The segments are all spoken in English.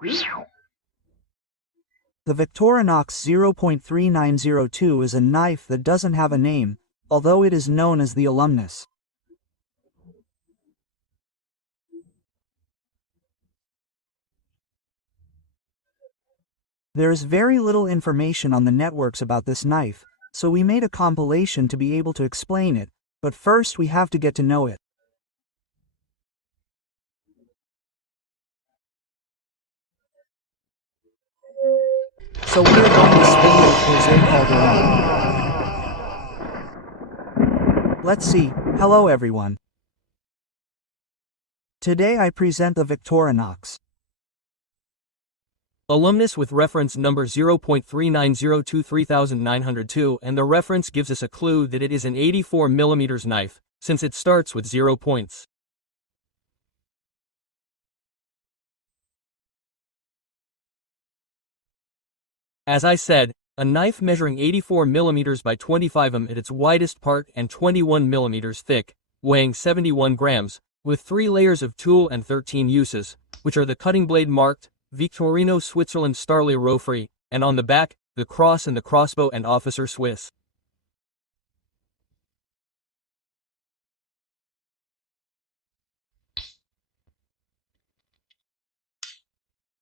The Victorinox 0.3902 is a knife that doesn't have a name, although it is known as the Alumnus. There is very little information on the networks about this knife, so we made a compilation to be able to explain it, but first we have to get to know it. So we are going to spin with Jose Calderon. Let's see. Hello everyone. Today I present the Victorinox Alumnus with reference number 0.39023902, and the reference gives us a clue that it is an 84mm knife, since it starts with 0 points. As I said, a knife measuring 84mm by 25mm at its widest part and 21mm thick, weighing 71 grams, with 3 layers of tool and 13 uses, which are the cutting blade marked Victorinox Switzerland Starley Rofree, and on the back, the cross and the crossbow and officer Swiss.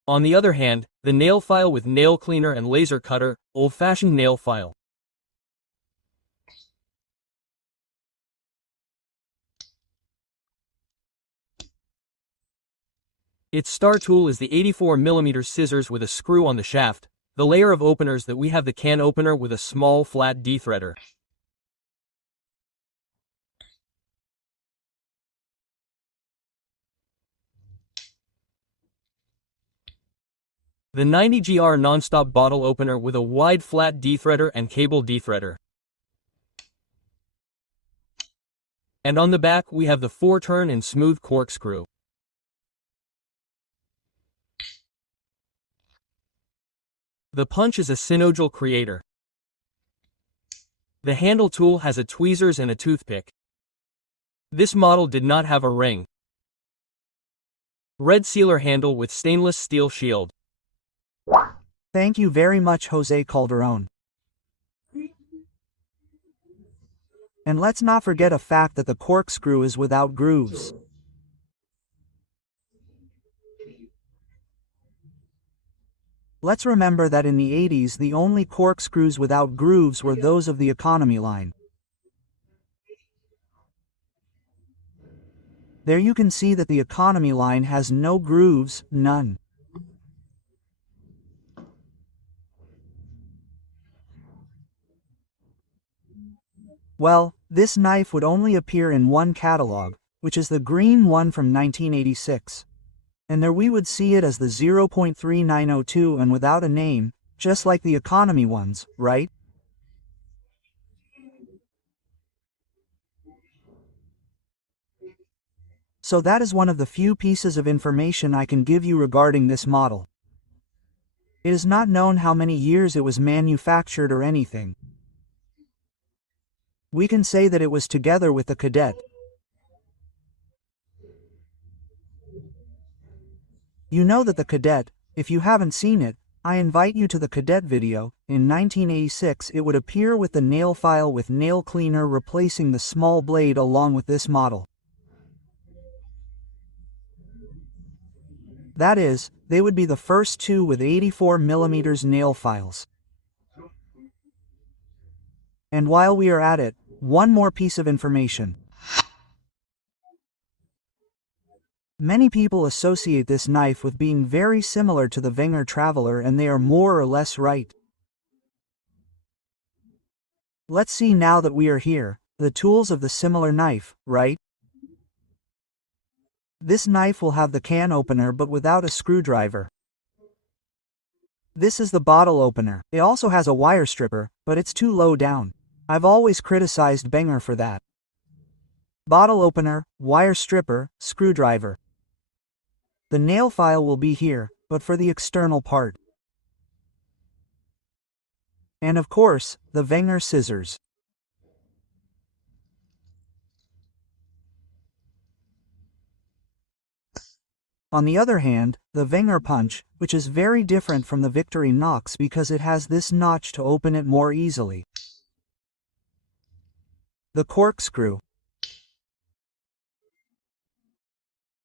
On the other hand, the nail file with nail cleaner and laser cutter, old-fashioned nail file. Its star tool is the 84mm scissors with a screw on the shaft, the layer of openers that we have the can opener with a small flat D-threader. The 90GR non-stop bottle opener with a wide flat D-threader and cable D-threader. And on the back we have the 4-turn and smooth corkscrew. The punch is a Synogel creator. The handle tool has a tweezers and a toothpick. This model did not have a ring. Red sealer handle with stainless steel shield. Thank you very much, Jose Calderon. And let's not forget a fact that the corkscrew is without grooves. Let's remember that in the 80s the only corkscrews without grooves were those of the economy line. There you can see that the economy line has no grooves, none. Well, this knife would only appear in one catalog, which is the green one from 1986. And there we would see it as the 0.3902 and without a name, just like the economy ones, right? So that is one of the few pieces of information I can give you regarding this model. It is not known how many years it was manufactured or anything. We can say that it was together with the Cadet. You know that the Cadet, if you haven't seen it, I invite you to the Cadet video. In 1986 it would appear with the nail file with nail cleaner replacing the small blade along with this model. That is, they would be the first two with 84mm nail files. And while we are at it, one more piece of information. Many people associate this knife with being very similar to the Wenger Traveler, and they are more or less right. Let's see now that we are here, the tools of the similar knife, right? This knife will have the can opener but without a screwdriver. This is the bottle opener. It also has a wire stripper, but it's too low down. I've always criticized Wenger for that. Bottle opener, wire stripper, screwdriver. The nail file will be here, but for the external part. And of course, the Wenger scissors. On the other hand, the Wenger punch, which is very different from the Victorinox because it has this notch to open it more easily. The corkscrew.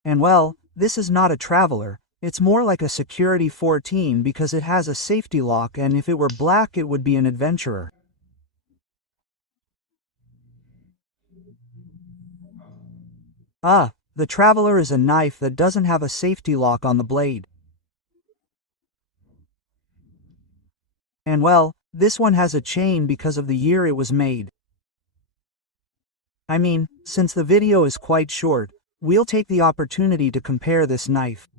And well, this is not a traveler, it's more like a Security 14 because it has a safety lock, and if it were black it would be an adventurer. The traveler is a knife that doesn't have a safety lock on the blade. And well, this one has a chain because of the year it was made. I mean, since the video is quite short, we'll take the opportunity to compare this knife.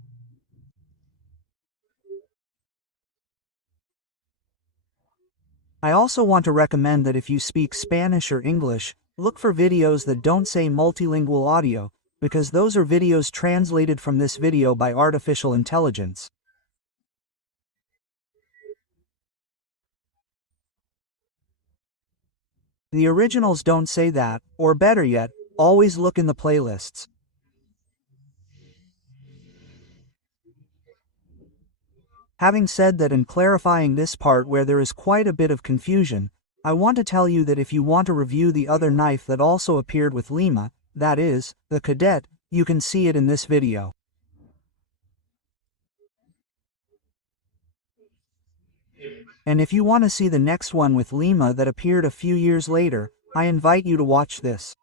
I also want to recommend that if you speak Spanish or English, look for videos that don't say multilingual audio, because those are videos translated from this video by artificial intelligence. The originals don't say that, or better yet, always look in the playlists. Having said that and clarifying this part where there is quite a bit of confusion, I want to tell you that if you want to review the other knife that also appeared with Lima, that is, the Cadet, you can see it in this video. And if you want to see the next one with Lima that appeared a few years later, I invite you to watch this.